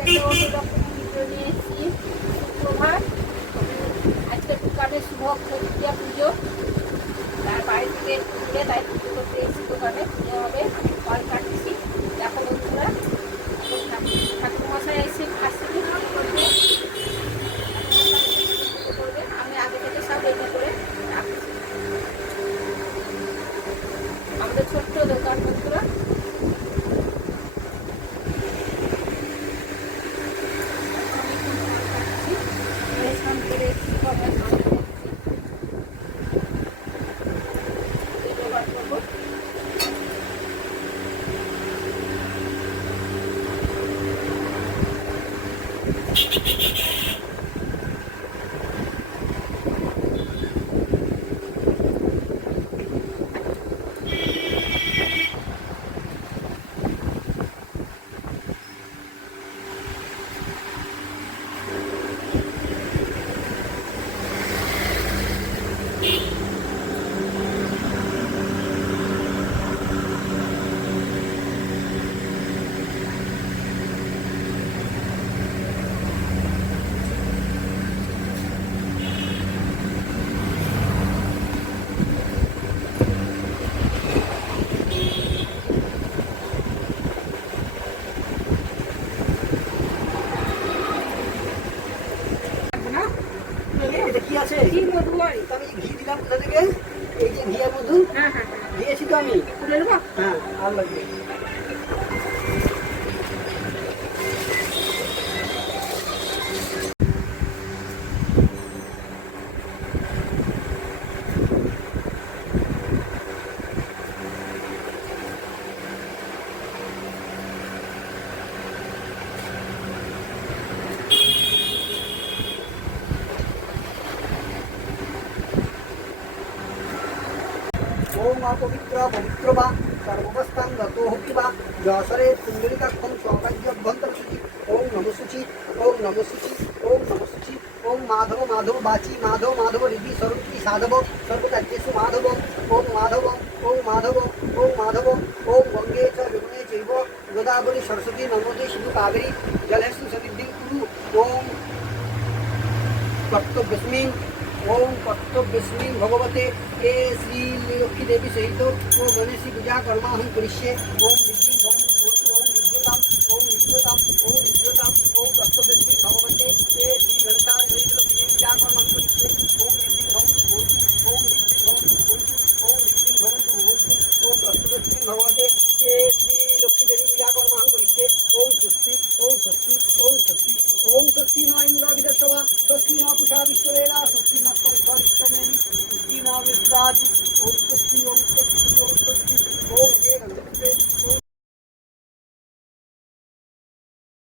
একটা অন্যরকম ভিডিও নিয়ে এসেছি। সুপ্রভাত, আজকে দোকানে শুভ অক্ষয় পুজো, তার বাড়ি থেকে তুলে তাই পুজো করতে এসেছি। দোকানে পুজো হবে, ফল কাটছি। দেখো বন্ধুরা, ঠাকুরমশাই এসে আসছে করবে, আমি আগে থেকে সব রেডি করে রাখছি। আমাদের ছোট্ট দোকান বন্ধুরা, ঘি মধু হয়, আমি ঘি দিলাম কোথা থেকে? এই যে ঘিয়ের মধু। হ্যাঁ হ্যাঁ দিয়েছি তো আমি। তুলে নেবো। হ্যাঁ, আর লাগবে। ओम अपवित्र पवित्र वा सर्ववस्थां गतो होति वा जसरे कुंडलिकाक्षं स्वागज्ञभ्यन्तरशुचि ओम नमः शुचि ओम नमः शुचि ओम नमः शुचि ओम माधव माधव बाची माधव माधव रिधि स्वरूपी साधव सर्वकार्येषु माधव ओम माधव ओम माधव ओम माधव ओम गंगे च यमुने चैव गोदावरी सरस्वती नर्मदे सिंधु कावेरी जलेषु सन्निधिं कुरु ओम कर्तव्यस्मिन् ओम कर्तव्यस्मिन् भगवते ए श्री लक्ष्मी देवी सहित ओ गणेशी पूजा कर्मा हम करिष्ये ओम विद्युं भवन्तु ओम विद्युताम् ओम विद्युताम् ओम विद्युताम् ओम कर्तव्यस्मिन् भगवते ए श्री गणेशाय सहित लक्ष्मी पूजा कर्मा हम करिष्ये ओम विद्युं भवन्तु ओम विद्युं भवन्तु ओम विद्युं भवन्तु ओम कर्तव्यस्मिन् भगवते ए श्री लक्ष्मी देवी पूजा कर्मा हम करिष्ये ओम स्वस्ति ओम स्वस्ति ओम स्वस्ति ओम स्वस्ति न इंद्र विदस्वा स्वस्ति न पूषा विश्ववेदा स्वस्ति न स्वस्ति न विश्वाति ओम स्वस्ति ओम स्वस्ति ओम स्वस्ति ओम